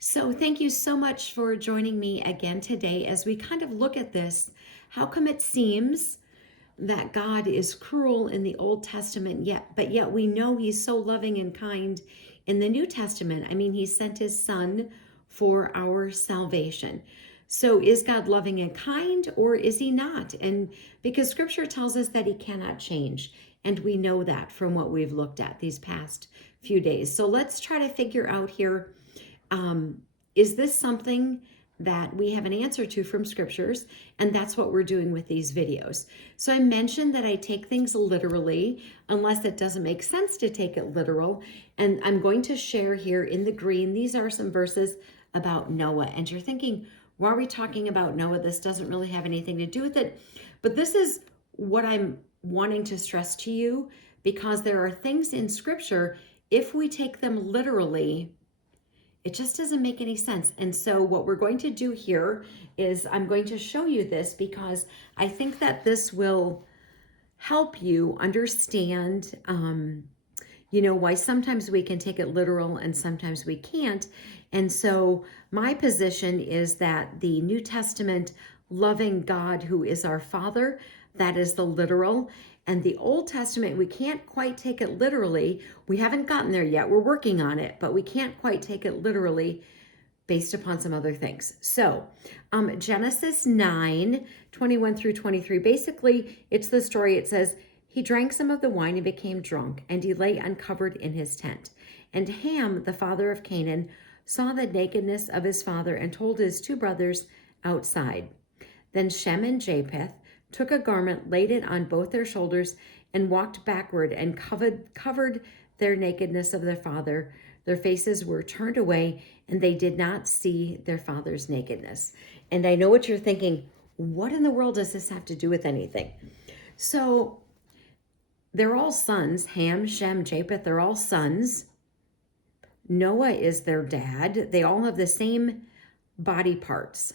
So, thank you so much for joining me again today as we kind of look at this. How come it seems that God is cruel in the Old Testament, but yet we know He's so loving and kind in the New Testament? I mean, He sent His Son for our salvation. So, is God loving and kind, or is He not? And because Scripture tells us that He cannot change, and we know that from what we've looked at these past few days. So, let's try to figure out here, um, is this something that we have an answer to from scriptures? And that's what we're doing with these videos. So I mentioned that I take things literally, unless it doesn't make sense to take it literal. And I'm going to share here in the green, these are some verses about Noah. And you're thinking, why are we talking about Noah? This doesn't really have anything to do with it. But this is what I'm wanting to stress to you, because there are things in scripture, if we take them literally, it just doesn't make any sense. And so what we're going to do here is I'm going to show you this because I think that this will help you understand, why sometimes we can take it literal and sometimes we can't. And so my position is that the New Testament loving God who is our Father, that is the literal. And the Old Testament, we can't quite take it literally. We haven't gotten there yet. We're working on it, but we can't quite take it literally based upon some other things. So Genesis 9:21 through 23, basically it's the story. It says, he drank some of the wine and became drunk, and he lay uncovered in his tent. And Ham, the father of Canaan, saw the nakedness of his father and told his two brothers outside. Then Shem and Japheth took a garment, laid it on both their shoulders, and walked backward and covered their nakedness of their father. Their faces were turned away, and they did not see their father's nakedness. And I know what you're thinking, what in the world does this have to do with anything? So they're all sons, Ham, Shem, Japheth, they're all sons. Noah is their dad. They all have the same body parts.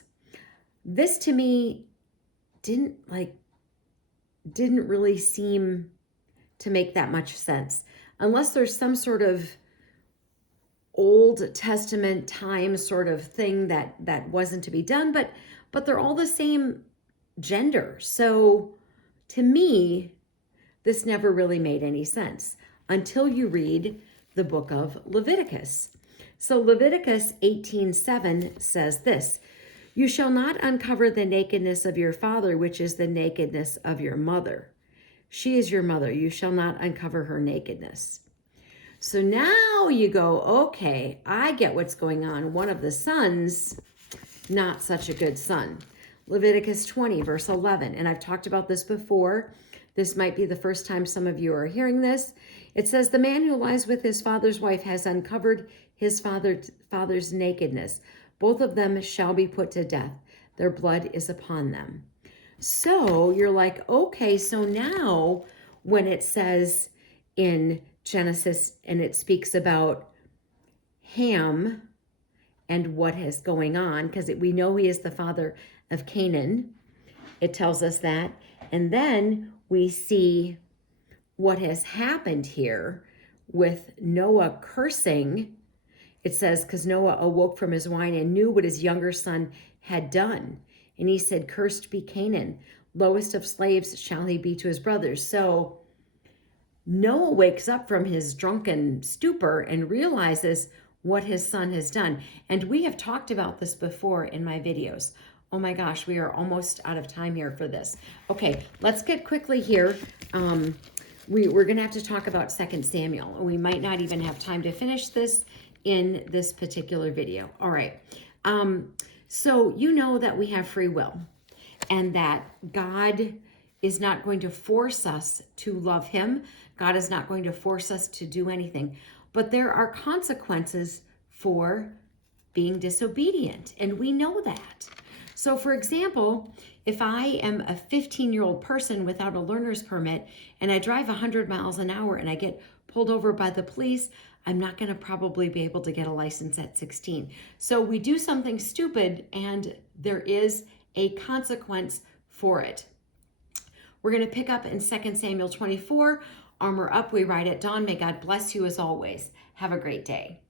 This to me didn't really seem to make that much sense, unless there's some sort of Old Testament time sort of thing that wasn't to be done, but they're all the same gender. So to me, this never really made any sense until you read the book of Leviticus. So Leviticus 18:7 says this: you shall not uncover the nakedness of your father, which is the nakedness of your mother. She is your mother. You shall not uncover her nakedness. So now you go, okay, I get what's going on. One of the sons, not such a good son. Leviticus 20, verse 11. And I've talked about this before. This might be the first time some of you are hearing this. It says, the man who lies with his father's wife has uncovered his father's nakedness. Both of them shall be put to death. Their blood is upon them. So you're like, okay, so now when it says in Genesis and it speaks about Ham and what is going on, because we know he is the father of Canaan, it tells us that. And then we see what has happened here with Noah cursing. It says, because Noah awoke from his wine and knew what his younger son had done. And he said, cursed be Canaan, lowest of slaves shall he be to his brothers. So Noah wakes up from his drunken stupor and realizes what his son has done. And we have talked about this before in my videos. Oh my gosh, we are almost out of time here for this. Okay, let's get quickly here. We're going to have to talk about 2 Samuel. We might not even have time to finish this in this particular video. All right. So you know that we have free will and that God is not going to force us to love him. God is not going to force us to do anything, but there are consequences for being disobedient. And we know that. So for example, if I am a 15-year-old person without a learner's permit and I drive 100 miles an hour and I get pulled over by the police, I'm not going to probably be able to get a license at 16. So we do something stupid and there is a consequence for it. We're going to pick up in 2 Samuel 24. Armor up, we ride at dawn. May God bless you as always. Have a great day.